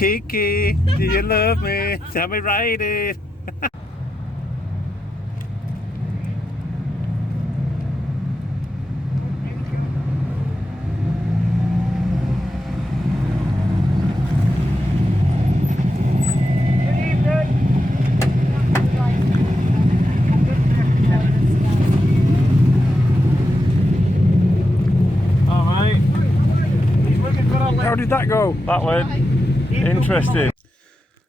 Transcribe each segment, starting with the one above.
Kiki, do you love me? Tell me ride it. How did that go? That went interesting.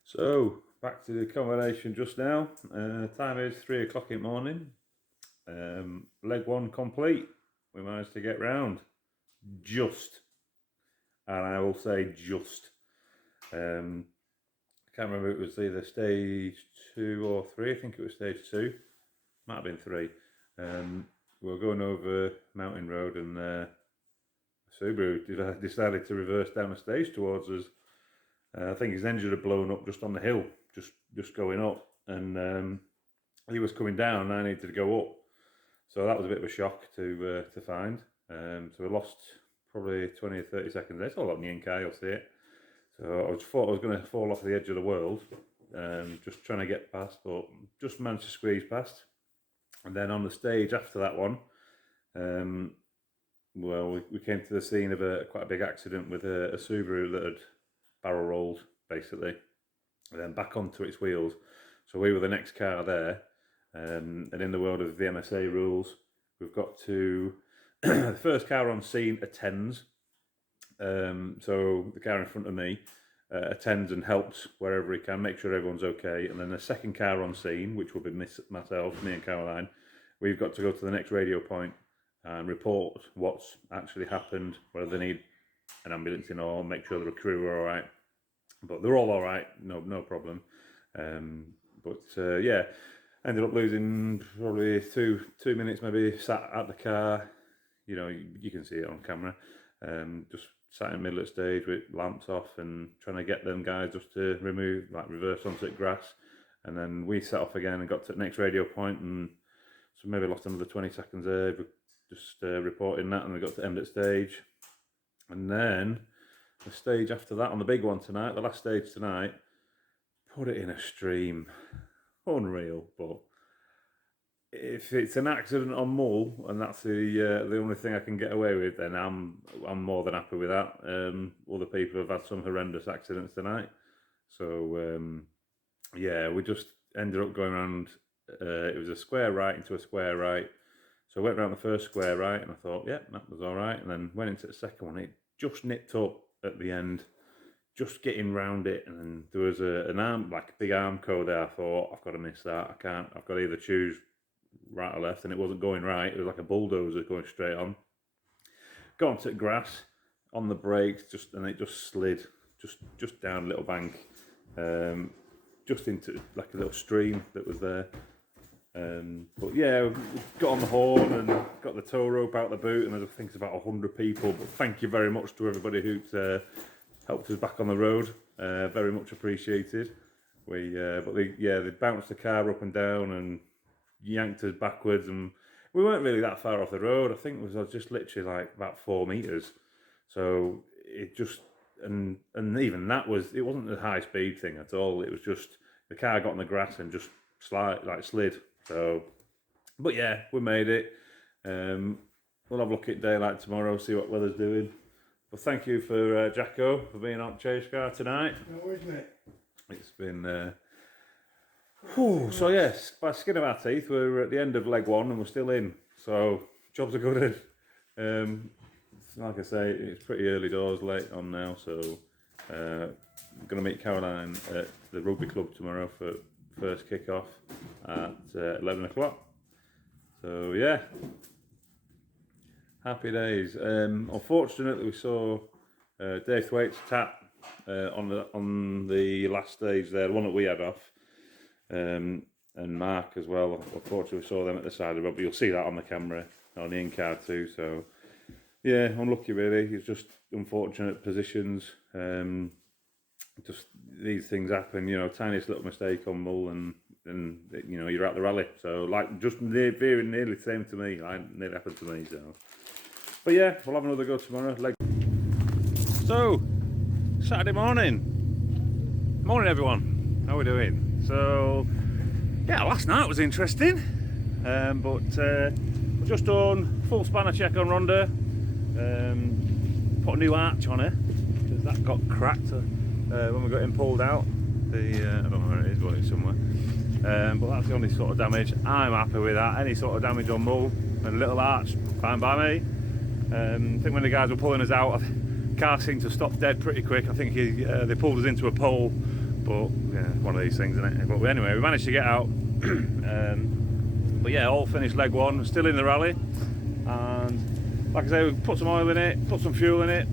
So, back to the accommodation just now. Time is 3 o'clock in the morning. Leg one complete. We managed to get round. Just. And I will say just. I can't remember if it was either stage 2 or 3. I think it was stage 2. Might have been 3. We were going over Mountain Road and Subaru decided to reverse down the stage towards us. I think his engine had blown up just on the hill, just going up, and he was coming down and I needed to go up. So that was a bit of a shock to find. So we lost probably 20 or 30 seconds there. It's all up me and Kyle see it. So I thought I was going to fall off the edge of the world, just trying to get past, but just managed to squeeze past. And then on the stage after that one, well, we came to the scene of quite a big accident with a Subaru that had barrel rolled, basically, and then back onto its wheels. So we were the next car there, and in the world of the MSA rules, we've got to, the first car on scene attends, so the car in front of me attends and helps wherever he can, make sure everyone's okay, and then the second car on scene, which will be myself, me and Caroline, we've got to go to the next radio point and report what's actually happened, whether they need an ambulance in or make sure the crew are all right. But they're all right, no problem. Yeah, ended up losing probably two minutes, maybe sat at the car. You know, you can see it on camera. Just sat in the middle of the stage with lamps off and trying to get them guys just to reverse onto the grass. And then we set off again and got to the next radio point, and so maybe lost another 20 seconds there. Just reporting that, and we got to end at stage. And then the stage after that, on the big one tonight, the last stage tonight, put it in a stream. Unreal, but if it's an accident on Mull and that's the only thing I can get away with, then I'm more than happy with that. Other people have had some horrendous accidents tonight, so yeah, we just ended up going around. It was a square right into a square right. So I went around the first square right, and I thought, yeah, that was all right. And then went into the second one. It just nipped up at the end, just getting round it. And then there was an arm, like a big armco there. I thought, I've got to miss that. I can't. I've got to either choose right or left. And it wasn't going right. It was like a bulldozer going straight on. Got onto the grass, on the brakes, and it just slid, just down a little bank, just into like a little stream that was there. But yeah, we got on the horn and got the tow rope out the boot, and I think it's about 100 people. But thank you very much to everybody who's helped us back on the road. Very much appreciated. They bounced the car up and down and yanked us backwards, and we weren't really that far off the road. I think it was just literally like about 4 meters. So it just and even that it wasn't a high speed thing at all. It was just the car got on the grass and just slid. So, but yeah, we made it. We'll have a look at daylight tomorrow, see what weather's doing. But thank you for Jacko for being on Chase Car tonight. No worries, mate. It's been. So yes, by the skin of our teeth, we're at the end of leg one and we're still in. So jobs are good. Like I say, it's pretty early doors, late on now. So I'm going to meet Caroline at the rugby club tomorrow for first kick-off at 11 o'clock. So yeah, happy days. Unfortunately, we saw Dave Thwaite's tap on the last stage there, the one that we had off, and Mark as well. Unfortunately, we saw them at the side of the road, but you'll see that on the camera on the in-car too. So yeah, unlucky really. It's just unfortunate positions. Just these things happen, you know, tiniest little mistake on Mull and you know, you're at the rally. So like just nearly the same to me, nearly happened to me. So, but yeah, we'll have another go tomorrow. So Saturday morning, Morning everyone, how are we doing? So yeah, last night was interesting, but we've just done full spanner check on Ronda, put a new arch on her because that got cracked when we got him pulled out. I don't know where it is, but it's somewhere, but that's the only sort of damage. I'm happy with that. Any sort of damage on Mull and a little arch, fine by me. I think when the guys were pulling us out, the car seemed to stop dead pretty quick. I think they pulled us into a pole, but yeah, one of these things, isn't it? But anyway, we managed to get out. But yeah, all finished leg one, still in the rally, and like I say, we put some oil in it, put some fuel in it,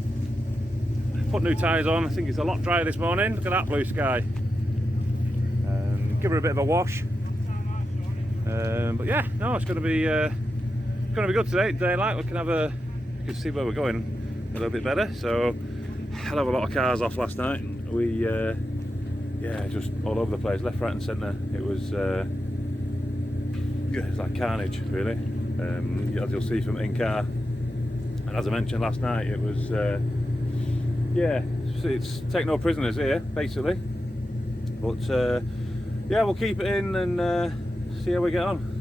put new tyres on. I think it's a lot drier this morning. Look at that blue sky. Give her a bit of a wash. But yeah, no, it's going to be good today. Daylight, we can see where we're going a little bit better. So, hell of a lot of cars off last night. We yeah, just all over the place, left, right, and centre. It was yeah, it's like carnage, really. As you'll see from in car, and as I mentioned last night, it was yeah, it's take no prisoners here, basically. But yeah, we'll keep it in and see how we get on.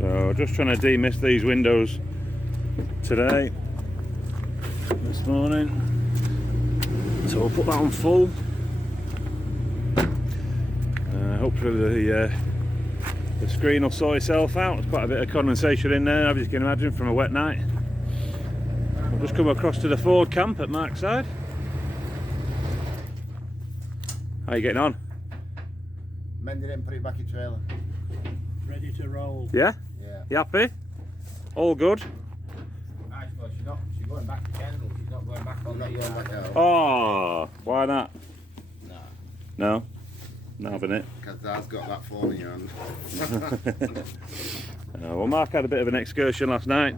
So just trying to demist these windows today, this morning. So we'll put that on full. Hopefully the screen will sort itself out. There's quite a bit of condensation in there, as you can imagine, from a wet night. We'll just come across to the Ford camp at Mark's side. How are you getting on? Mending it and put it back in trailer. Ready to roll. Yeah? Yeah. You happy? All good? Actually, she's going back to Kendal. She's not going back on that yet. Oh, why not? No. No? Not having it? Because Dad's got that phone in your hand. Well, Mark had a bit of an excursion last night,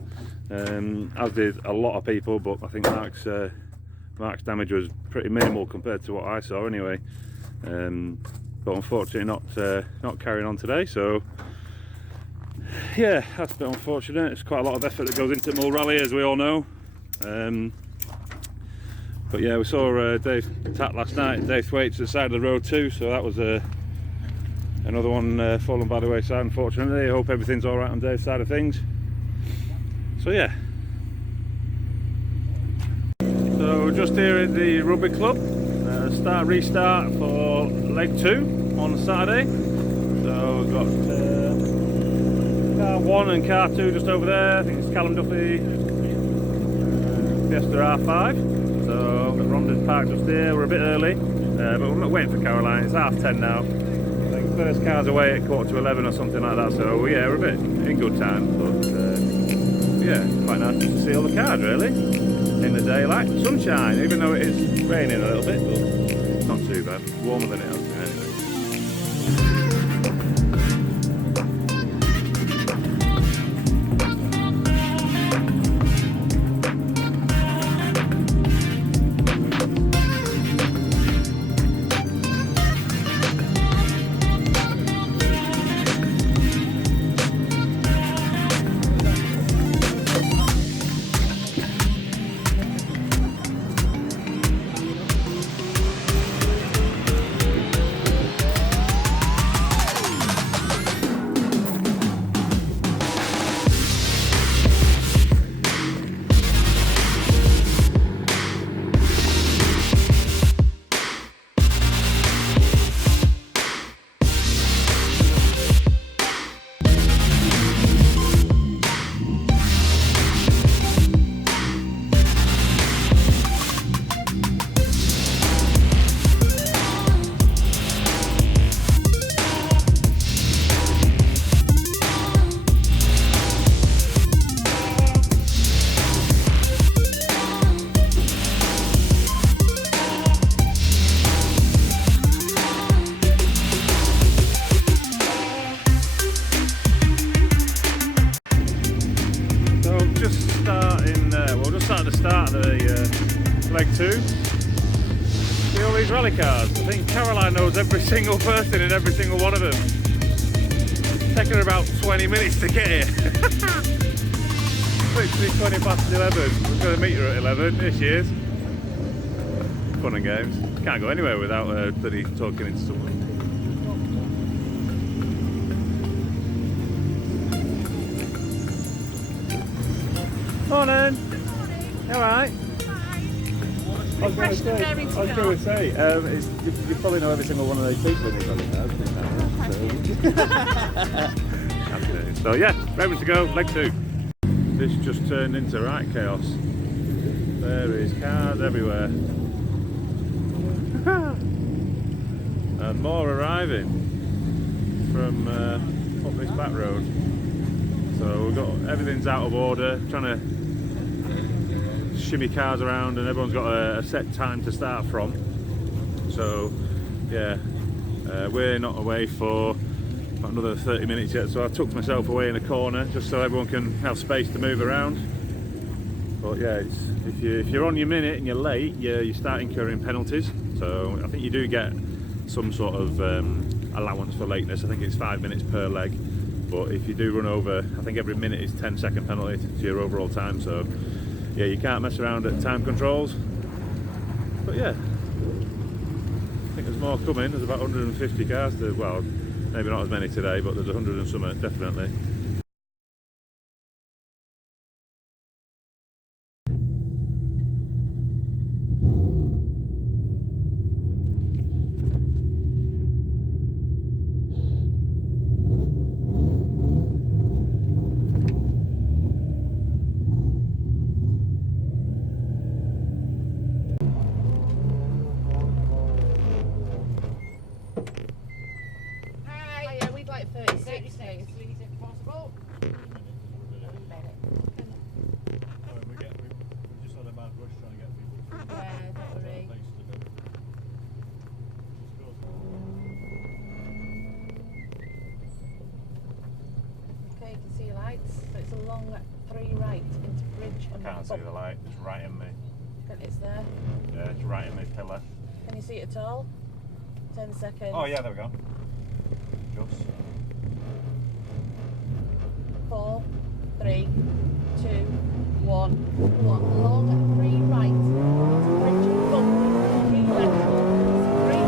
as did a lot of people, but I think Mark's damage was pretty minimal compared to what I saw anyway. But unfortunately not carrying on today, so yeah, that's a bit unfortunate. It's quite a lot of effort that goes into Mull Rally, as we all know. But yeah, we saw Dave Tat last night. Dave Thwaites at the side of the road too, so that was another one fallen by the wayside, unfortunately. I hope everything's all right on Dave's side of things. So yeah. So we're just here at the rugby club. Restart for leg 2 on Saturday. So we've got car 1 and car 2 just over there. I think it's Callum Duffy Fiesta R5. So we've got Ronda's parked just here. We're a bit early, but we're not waiting for Caroline. It's 10:30 now. I think first car's away at 11:15 or something like that. So yeah, we're a bit in good time. But yeah, quite nice to see all the cars really in the daylight. Sunshine, even though it is raining a little bit, but not too bad. Warmer than it has been anyway. leg 2. See all these rally cars? I think Caroline knows every single person in every single one of them. It's taken her about 20 minutes to get here. Literally 20 past 11. We're going to meet her at 11. Here she is. Fun and games. Can't go anywhere without bloody talking into someone. Morning. You alright? I was going to say, you probably know every single one of those people in this rally. So yeah, ready to go, leg 2. This just turned into right chaos. There is cars everywhere. And more arriving from up this back road. So we've got everything's out of order, trying to shimmy cars around, and everyone's got a set time to start from. So yeah, we're not away for another 30 minutes yet, so I tucked myself away in a corner just so everyone can have space to move around. But yeah, if you're on your minute and you're late, you start incurring penalties. So I think you do get some sort of allowance for lateness. I think it's 5 minutes per leg, but if you do run over, I think every minute is 10-second penalty to your overall time. So yeah, you can't mess around at time controls. But yeah, I think there's more coming. There's about 150 cars to, well, maybe not as many today, but there's 100 and some definitely. Along 3 right into bridge. I can't see the light, it's right in me. It's there. Yeah, it's right in this pillar. Can you see it at all? 10 seconds. Oh yeah, there we go. Just. 4, 3, 2, 1. Long 3 right into bridge. Bump. 3 left. 3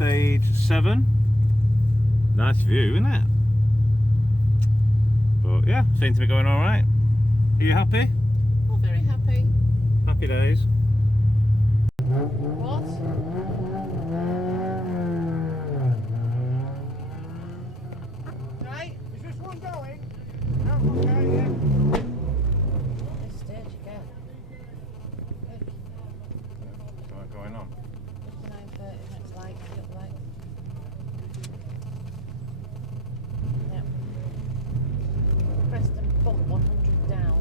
stage 7. Nice view, isn't it? But yeah, seems to be going alright. Are you happy? Oh, very happy. Happy days. What? Right? Is this one going? No, okay, yeah. This stage again. What's going on? 59.30 next light, the other light. Yep. Preston pump 100 down.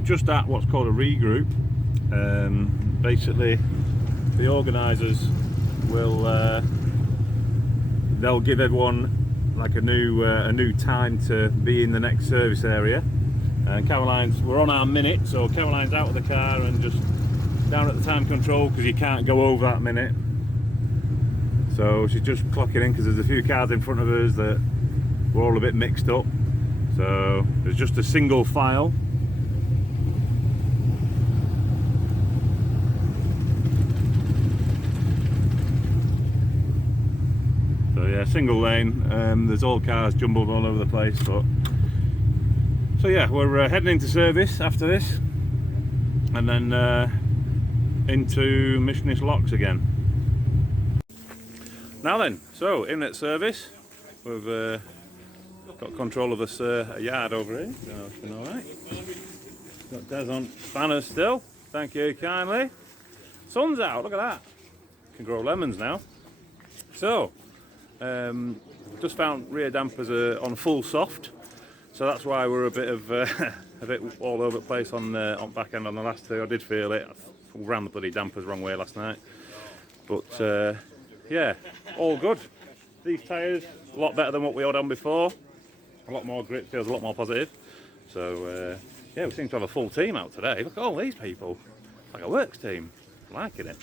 we're just at what's called a regroup. Basically, the organisers will they'll give everyone like a new time to be in the next service area. And we're on our minute, so Caroline's out of the car and just down at the time control because you can't go over that minute. So she's just clocking in because there's a few cars in front of us that we're all a bit mixed up. So there's just a single file. So yeah, single lane. There's all cars jumbled all over the place, but so yeah, we're heading into service after this, and then into Missionish Locks again. Now then, so in at service, we've got control of this yard over here. So it's been all right. Got Des on spanners still. Thank you kindly. Sun's out. Look at that. Can grow lemons now. So. Just found rear dampers on full soft, so that's why we're a bit all over the place on back end on the last two. I did feel it. I ran the bloody dampers wrong way last night, but yeah, all good. These tyres a lot better than what we had on before. A lot more grip, feels a lot more positive. So yeah, we seem to have a full team out today. Look at all these people, like a works team. Liking it.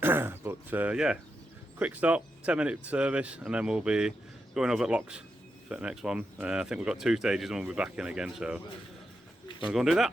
But yeah. Quick stop, 10-minute service, and then we'll be going over at Locks for the next one. I think we've got 2 stages and we'll be back in again, so we're going to go and do that.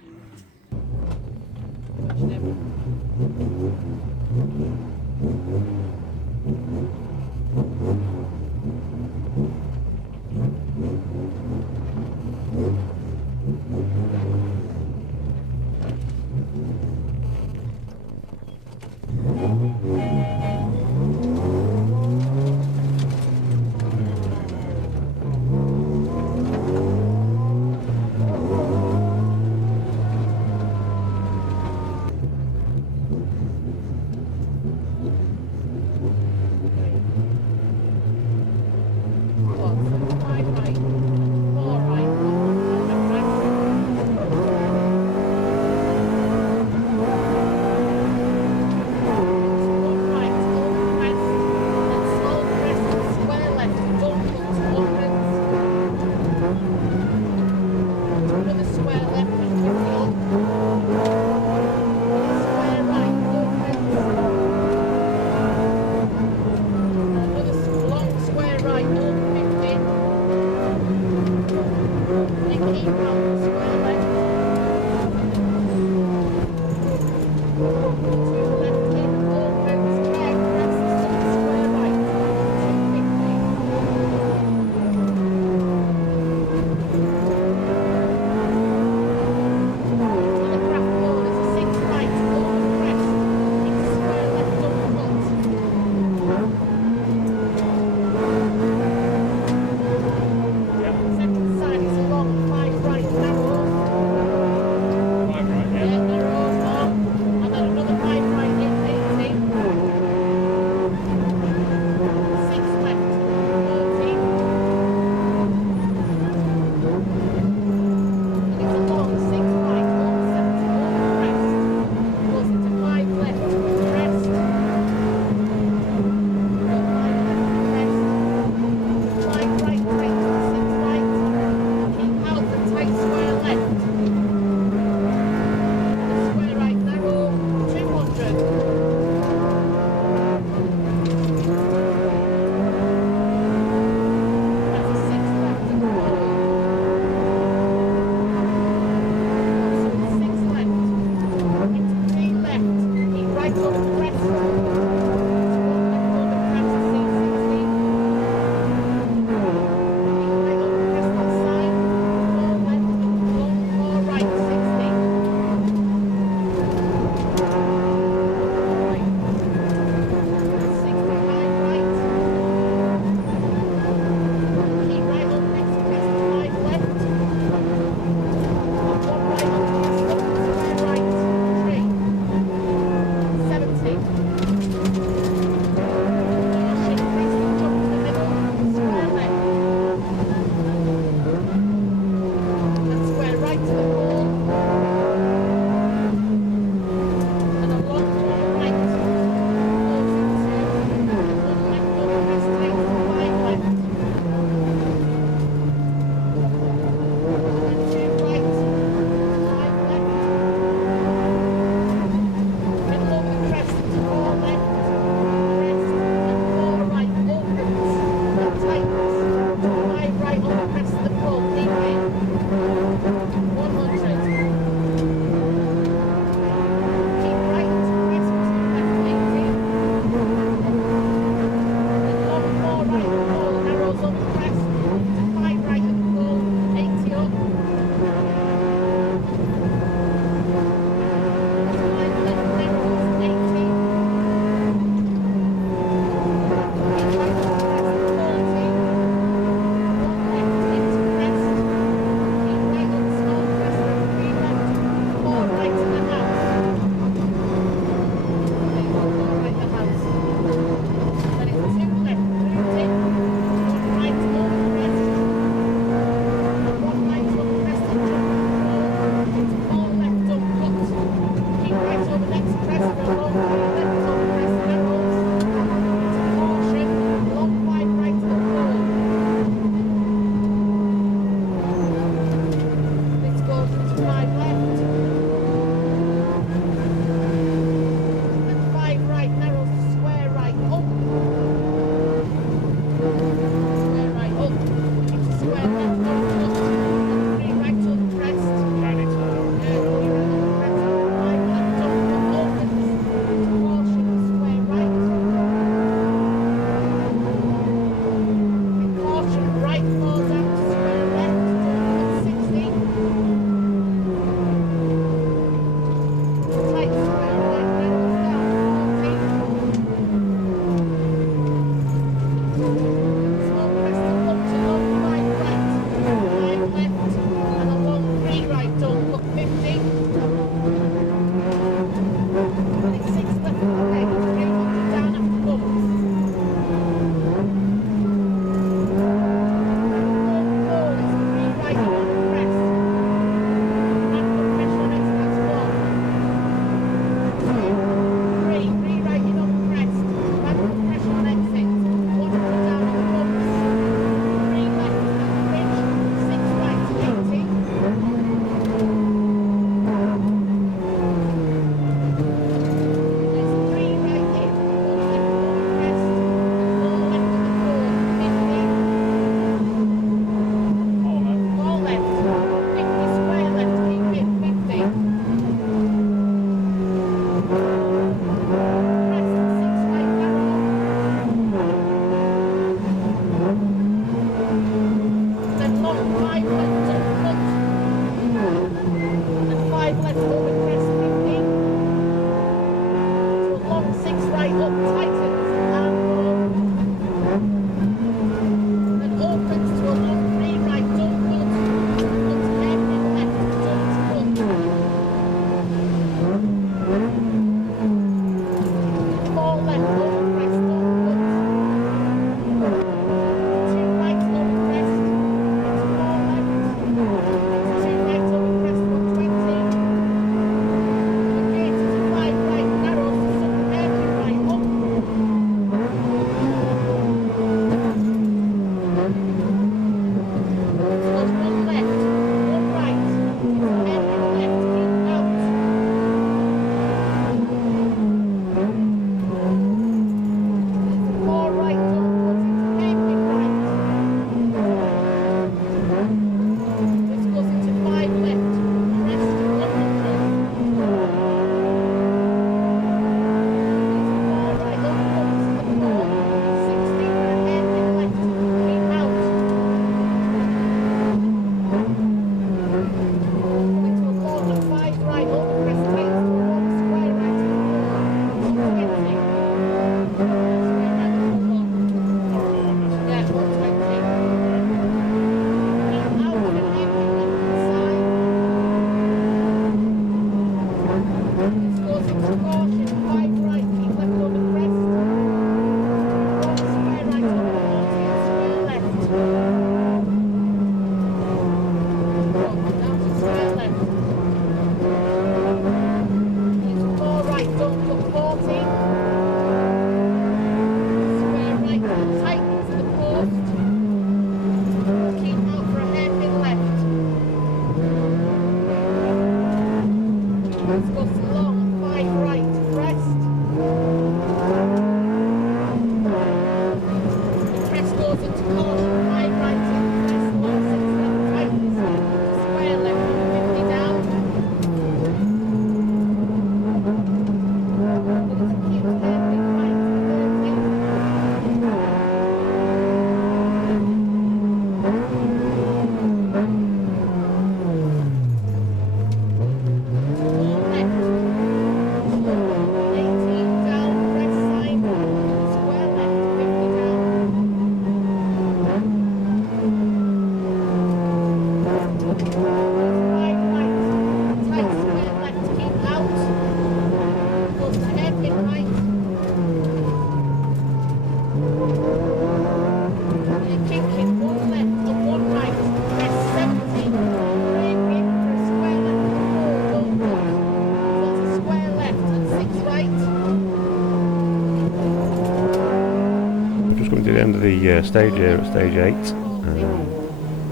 stage here at stage 8.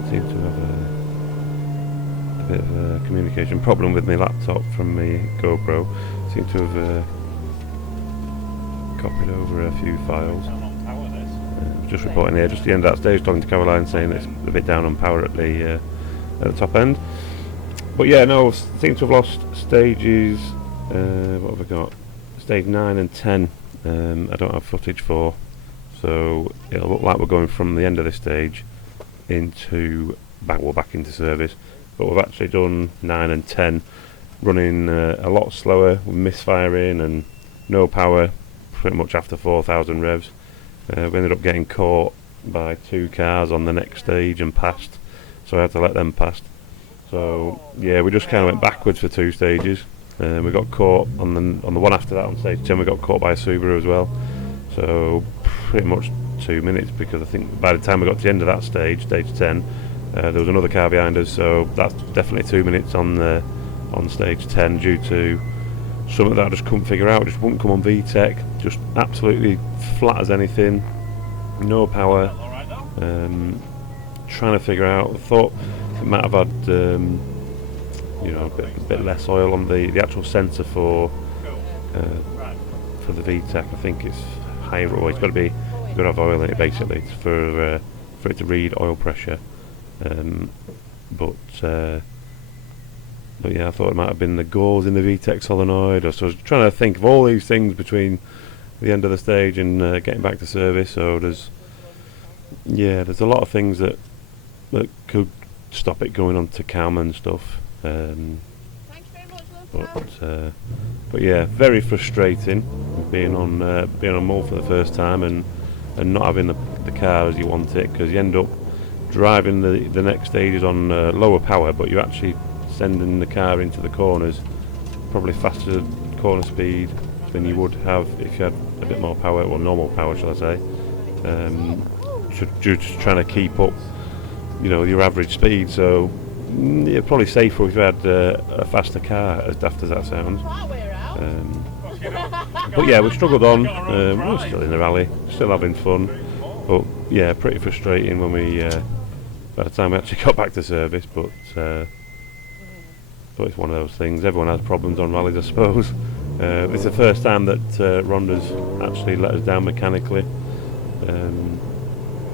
Seem to have a bit of a communication problem with my laptop from my GoPro. Seem to have copied over a few files. Just reporting here, just the end of that stage, talking to Caroline, saying it's a bit down on power at the top end. But yeah, no, seem to have lost stages. What have I got? Stage 9 and 10. I don't have footage for, so it'll look like we're going from the end of this stage into back into service. But we've actually done 9 and 10, running a lot slower, with misfiring and no power, pretty much after 4,000 revs. We ended up getting caught by 2 cars on the next stage and passed, so I had to let them pass. So yeah, we just kind of went backwards for 2 stages. We got caught on the one after that, on stage 10. We got caught by a Subaru as well. So pretty much 2 minutes, because I think by the time we got to the end of that stage, stage 10, there was another car behind us. So that's definitely 2 minutes on stage 10, due to something that I just couldn't figure out. Just wouldn't come on VTEC, just absolutely flat as anything, no power. Trying to figure out, I thought it might have had you know, a bit less oil on the actual sensor for the VTEC. I think it's higher oil. It's got to have oil in it basically for it to read oil pressure. But yeah, I thought it might have been the gauze in the VTEC solenoid. So I was trying to think of all these things between the end of the stage and getting back to service. So there's a lot of things that could stop it going on to cam and stuff. Thank you very much, But yeah, very frustrating being on Mull for the first time and not having the car as you want it, because you end up driving the next stages on lower power, but you're actually sending the car into the corners probably faster corner speed than you would have if you had a bit more power, or normal power shall I say, just trying to keep up, you know, your average speed. So yeah, probably safer if you had a faster car, as daft as that sounds. But yeah, we struggled on. We're still in the rally, still having fun, but yeah, pretty frustrating when we by the time we actually got back to service. But it's one of those things. Everyone has problems on rallies, I suppose. It's the first time that Ronda's actually let us down mechanically.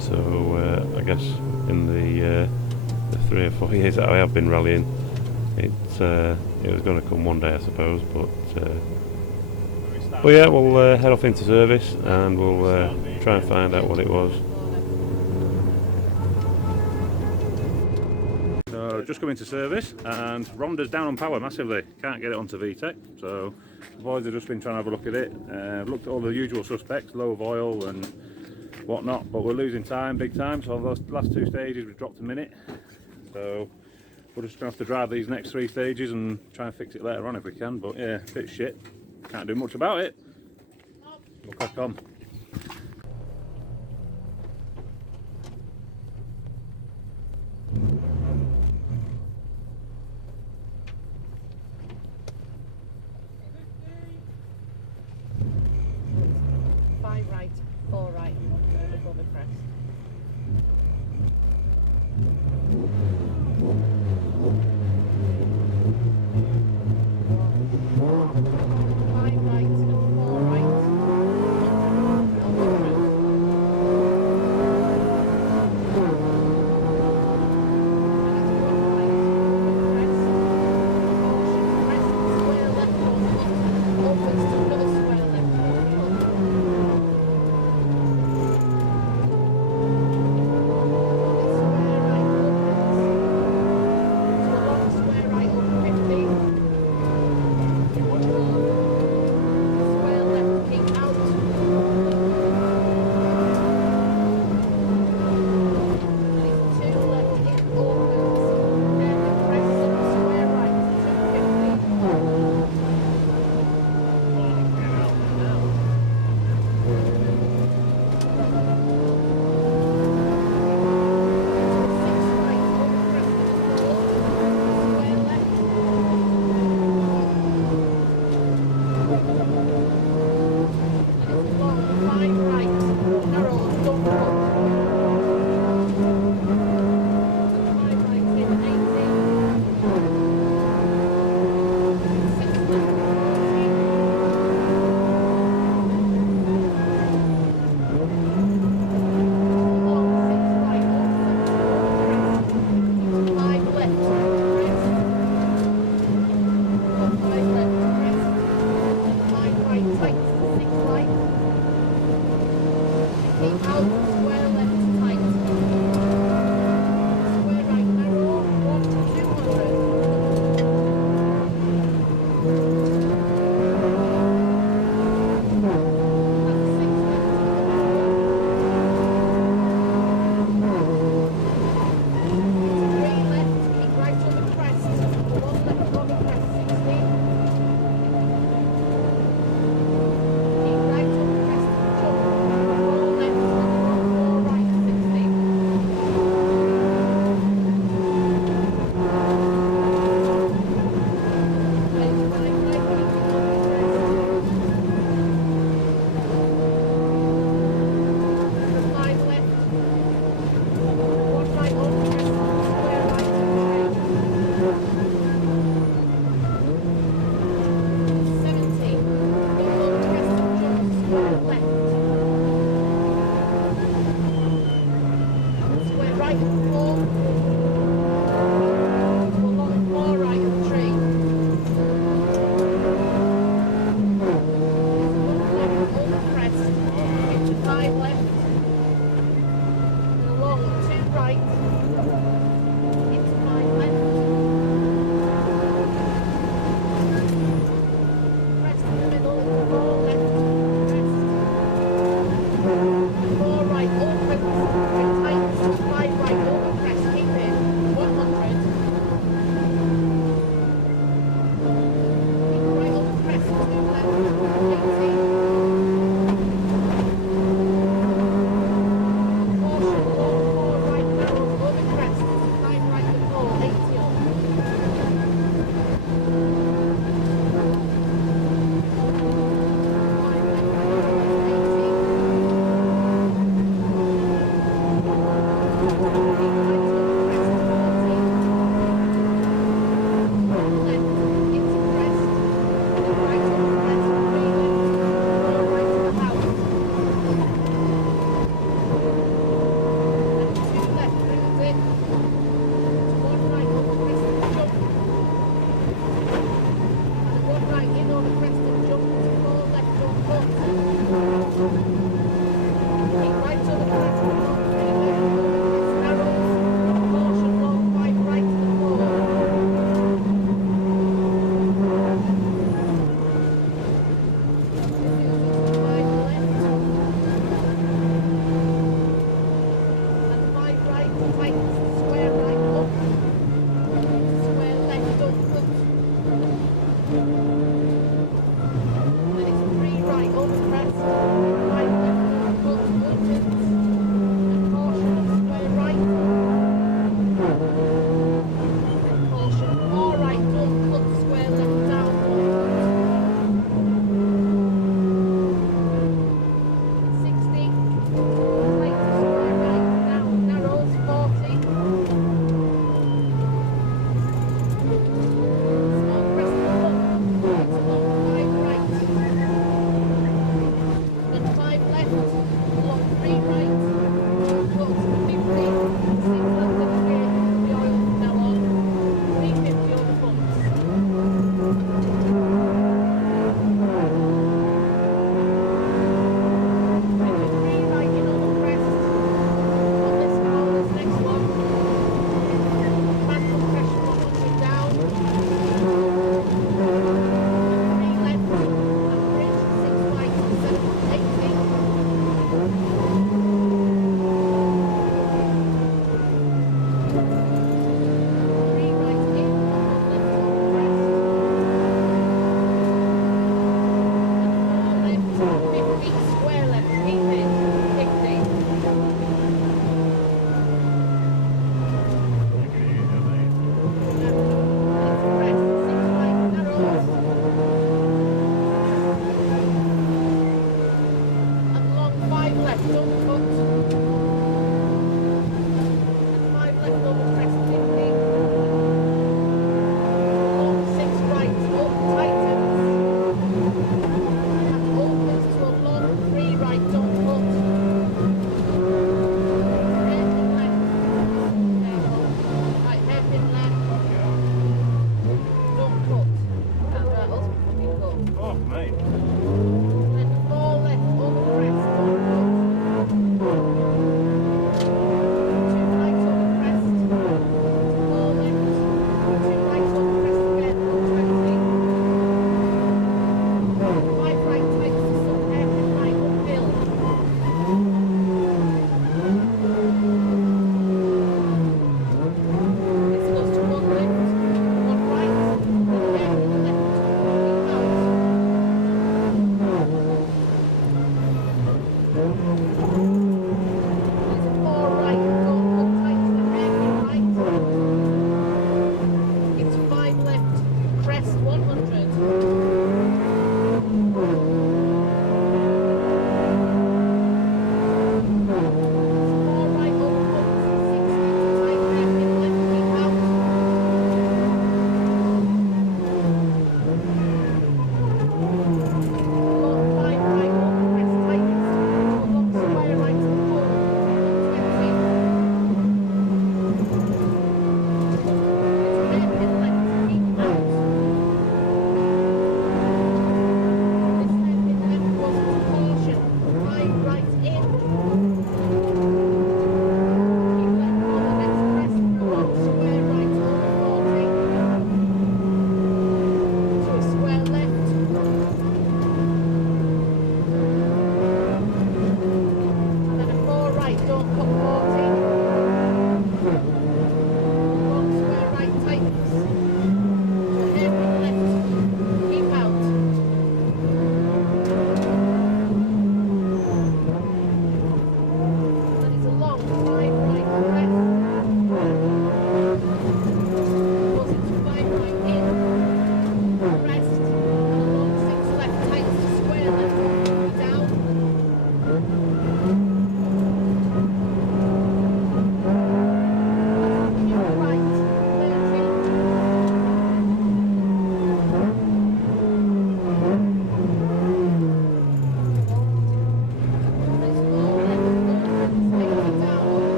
So I guess in the 3 or 4 years that I have been rallying, it was going to come one day, I suppose. But yeah, we'll head off into service and we'll try and find out what it was. So just come into service and Ronda's down on power massively. Can't get it onto VTEC. So the boys have just been trying to have a look at it. Looked at all the usual suspects, low of oil and whatnot, but we're losing time, big time. So on those last 2 stages we've dropped a minute. So we're just going to have to drive these next 3 stages and try and fix it later on if we can. But yeah, a bit shit. Can't do much about it. We'll crack on. Right, 4 right, before the press. 5 right and 4 right.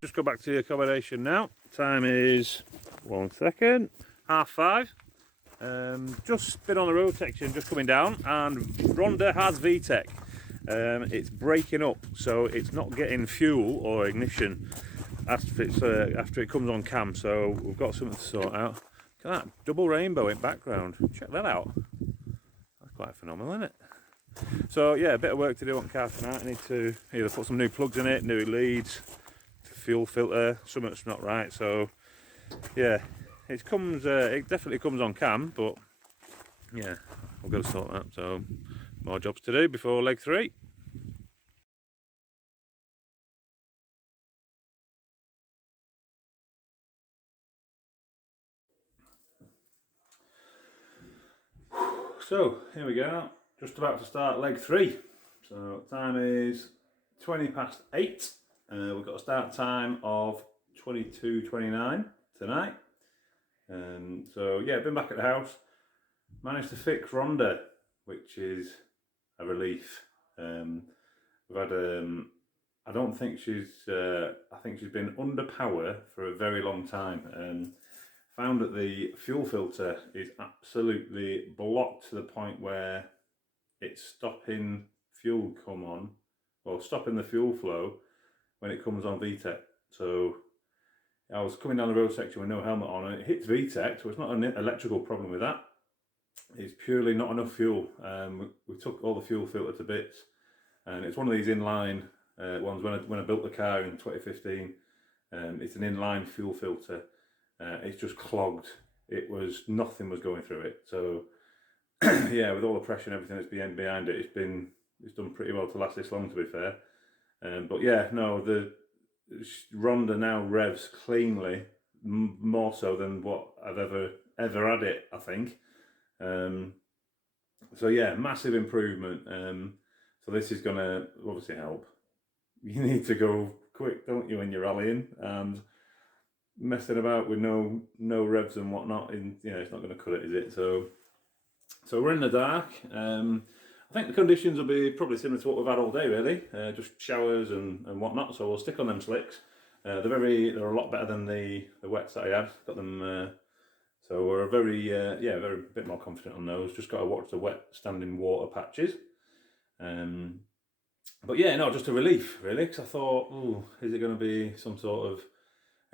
Just go back to the accommodation now. Time is 1 second, 5:30. Just been on the road section, just coming down, and Ronda has VTEC. It's breaking up, so it's not getting fuel or ignition after it comes on cam. So we've got something to sort out. Look at that double rainbow in background. Check that out. That's quite phenomenal, isn't it? So yeah, a bit of work to do on car tonight. I need to either put some new plugs in it, new leads, fuel filter. Something's not right. So yeah, it definitely comes on cam, but yeah, we've got to sort that. So more jobs to do before leg 3. So here we go, just about to start leg 3. So time is 8:20. We've got a start time of 22:29 tonight. So yeah, been back at the house, managed to fix Ronda, which is a relief. We've had I don't think I think she's been under power for a very long time. Found that the fuel filter is absolutely blocked to the point where it's stopping fuel come on, or stopping the fuel flow when it comes on VTEC. So I was coming down the road section with no helmet on, and it hits VTEC, so it's not an electrical problem with that. It's purely not enough fuel. We took all the fuel filter to bits, and it's one of these inline ones. When I built the car in 2015, it's an inline fuel filter. It's just clogged. Nothing was going through it. So yeah, with all the pressure and everything that's behind it, it's done pretty well to last this long, to be fair. But yeah, no, the Ronda now revs cleanly, more so than what I've ever had it, I think. So yeah, massive improvement. So this is gonna obviously help. You need to go quick, don't you, when you're rallying, and messing about with no revs and whatnot, it's not going to cut it, is it? So we're in the dark. I think the conditions will be probably similar to what we've had all day, really. Just showers and whatnot. So we'll stick on them slicks. They're a lot better than the wets that I had. Got them. So we're very bit more confident on those. Just got to watch the wet standing water patches. But yeah, no, just a relief really, because I thought, is it going to be some sort of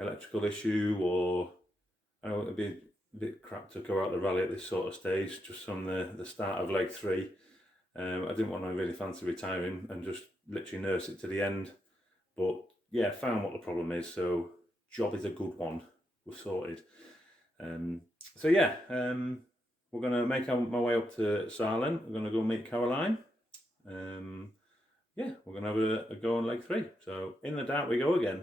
electrical issue, or I know it'd be a bit crap to go out the rally at this sort of stage, just on the start of leg 3. I didn't want to really fancy retiring and just literally nurse it to the end, but yeah, found what the problem is. So job is a good one. We're sorted. So yeah, we're gonna make my way up to Sarlen. We're gonna go meet Caroline. Yeah, we're gonna have a go on leg 3. So in the dark we go again.